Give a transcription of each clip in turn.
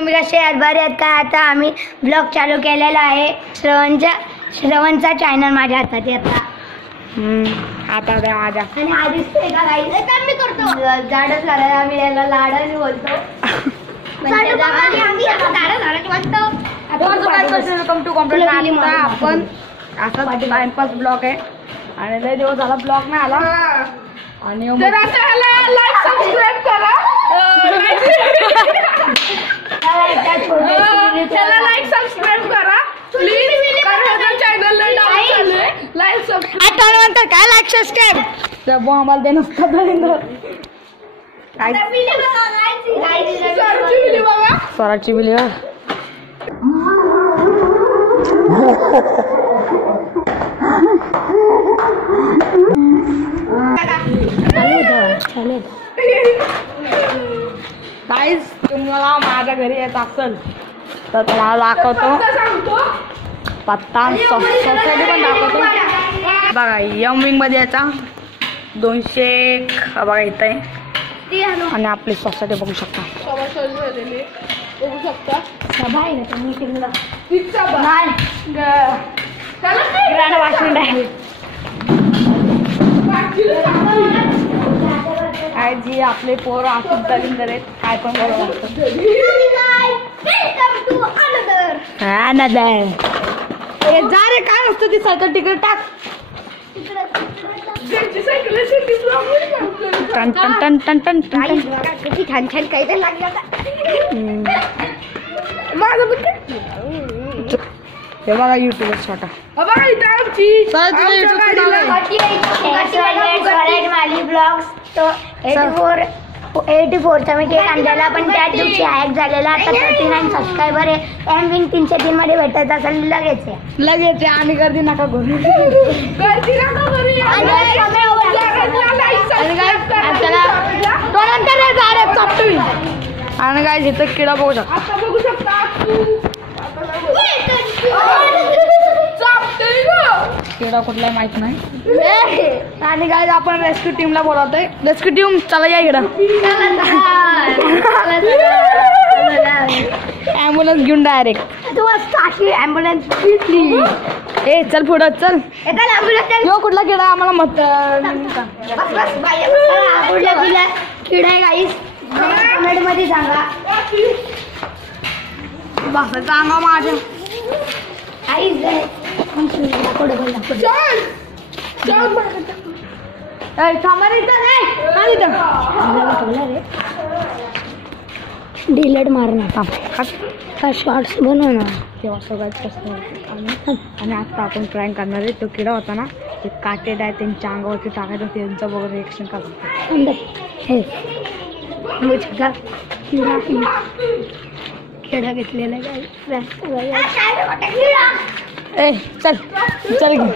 तुम्ही कसे आहात? बरे आहेत का? आता आम्ही ब्लॉग चालू केलेला आहे. श्रवणचा चॅनल माझ्या हातात आहे आता. आता द्या माझ्या. आणि हा दिसतोय का काही? मी करतो झाडच झालं. आम्ही याला लाडाने बोलतो. Welcome to complete. आपण असा टाइमपास ब्लॉग आहे आणि लय दिवस झाला ब्लॉग नाही आला. आणि लाईक सबस्क्राईब करा. लाईक सबस्क्राईब करा प्लीज. चॅनल लाईक सबस्क्राईब म्हणतात काय लाईक सबस्क्राईब आम्हाला ते नसतं. स्वराची बिली गाईज तुम्हाला माझ्या घरी येत असेल तर तुम्हाला दाखवतो पत्ता सोसायटी पण दाखवतो. बघा यम विंग मध्ये याचा 200 बघा इथं आहे. आणि आपली सोसायटी बघू शकता. सभा आहे ना मीटिंगला. काय जी आपले पोरं आखून दलिंदर आहेत. काय पण बरोबर जा रे. काय नसतं ती सायकल तिकडे टाक. टन टन टन टन टन टन. किती छान छान काहीतरी लागलं. हे बघा युट्यूब छोटा. तो 84चा मी केक आणलेला पण त्याच दिवशी हॅक झालेला. आता 39 सबस्क्रायबर आहे. एम 303 मध्ये भेटायचं असेल लगेच लगेच. आणि गर्दी नका करू. आणि काय इथं किडा बघू शकता. किडा कुठला माहित नाही. आणि काय आपण रेस्क्यू टीमला बोलावतोय. रेस्क्यू टीम चला या इकडं. ॲम्ब्युलन्स घेऊन डायरेक्ट. तू अशी ॲम्ब्युलन्स भेटली. ए चल पुढं चल. ॲम्ब्युलन्स कुठला किडा आम्हाला मत कुठला किडा आहे गाईस कमेंट मध्ये सांगा. सांगा माझ्या डिलेट मारणार शॉर्ट्स बनवणार तेव्हा सगळ्यात कसं. आणि आता आपण प्रँक करणार आहे. तो किडा होता ना ते काटेड आहे त्यांच्या अंगावरती टाकायचं. त्यांचं बघून रिएक्शन करायचं. खेळा घेतलेला ए चल चल घेऊ.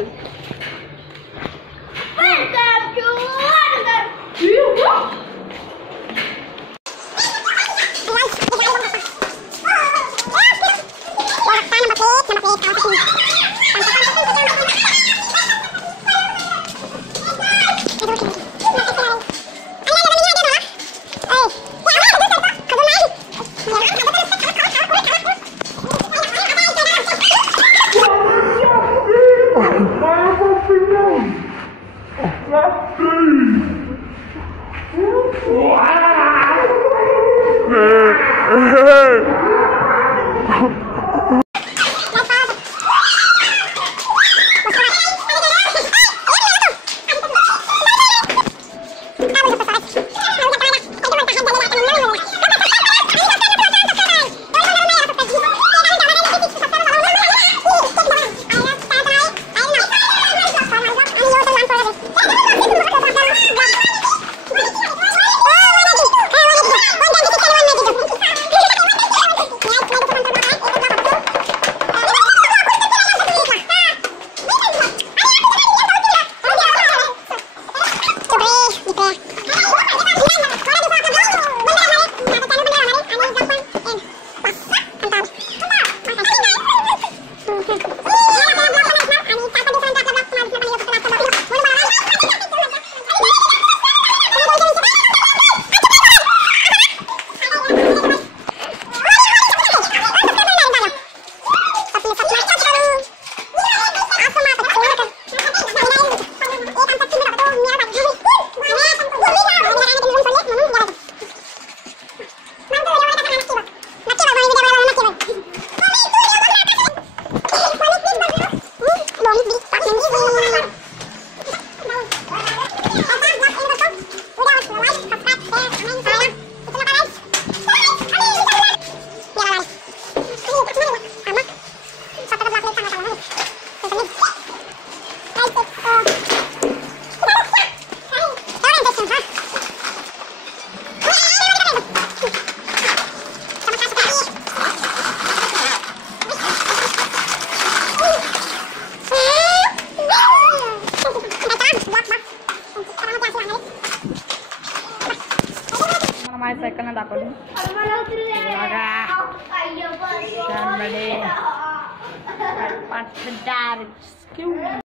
पाच डायरेक्ट